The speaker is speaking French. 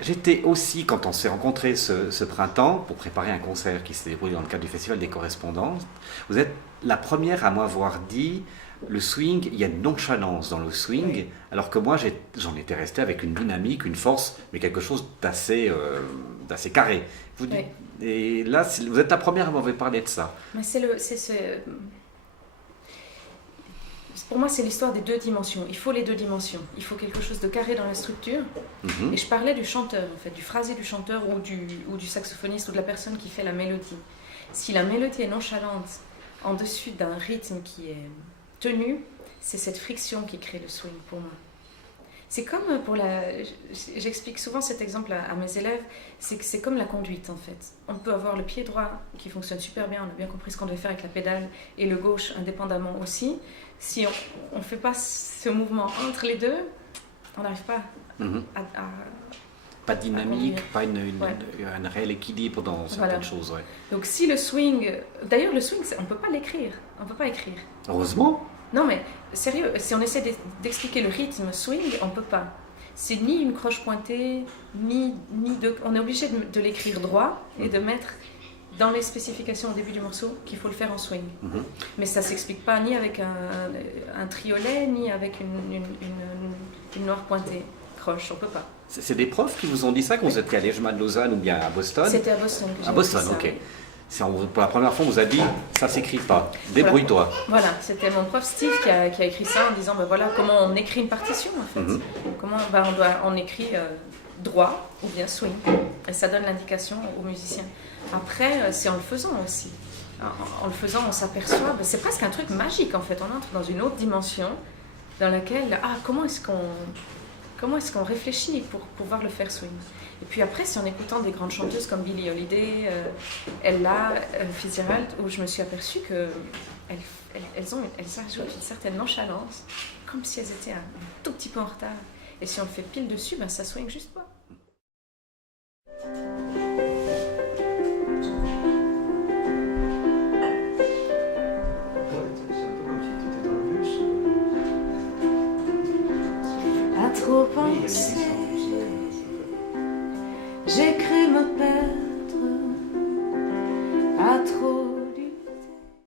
J'étais aussi, quand on s'est rencontrés ce printemps, pour préparer un concert qui s'est déroulé dans le cadre du Festival des Correspondances, vous êtes la première à m'avoir dit, le swing, il y a une nonchalance dans le swing, oui. Alors que moi j'en étais resté avec une dynamique, une force, mais quelque chose d'assez carré. Vous dites, oui. Et là, vous êtes la première à m'avoir parlé de ça. Mais pour moi, c'est l'histoire des deux dimensions. Il faut les deux dimensions. Il faut quelque chose de carré dans la structure. Mm-hmm. Et je parlais du chanteur, en fait, du phrasé du chanteur ou du saxophoniste ou de la personne qui fait la mélodie. Si la mélodie est nonchalante, en dessus d'un rythme qui est tenu, c'est cette friction qui crée le swing pour moi. C'est comme j'explique souvent cet exemple à mes élèves, c'est comme la conduite en fait. On peut avoir le pied droit qui fonctionne super bien, on a bien compris ce qu'on devait faire avec la pédale, et le gauche indépendamment aussi. Si on ne fait pas ce mouvement entre les deux, on n'arrive pas à pas de dynamique, pas un réel équilibre dans certaines choses. Ouais. Donc si le swing... D'ailleurs le swing, on ne peut pas l'écrire, on ne peut pas écrire. Heureusement. Non mais sérieux, si on essaie d'expliquer le rythme swing, on ne peut pas. C'est ni une croche pointée, on est obligé de l'écrire droit et de mettre dans les spécifications au début du morceau qu'il faut le faire en swing. Mm-hmm. Mais ça ne s'explique pas ni avec un triolet, ni avec une noire pointée. Croche, on ne peut pas. C'est des profs qui vous ont dit ça quand vous êtes allé à Lausanne ou bien à Boston? C'était à Boston que j'ai À Boston, ça, ok. Oui. Pour la première fois, on vous a dit, ça ne s'écrit pas, débrouille-toi. Voilà, c'était mon prof Steve qui a écrit ça en disant, voilà comment on écrit une partition en fait. Mm-hmm. Comment on écrit droit ou bien swing. Et ça donne l'indication aux musiciens. Après, c'est en le faisant aussi. En le faisant, on s'aperçoit, c'est presque un truc magique en fait. On entre dans une autre dimension dans laquelle, comment est-ce qu'on réfléchit pour pouvoir le faire swing. Et puis après, c'est en écoutant des grandes chanteuses comme Billie Holiday, Ella Fitzgerald, où je me suis aperçue qu'elles ajoutent une certaine nonchalance, comme si elles étaient un tout petit peu en retard. Et si on le fait pile dessus, ça swing juste pas. À trop penser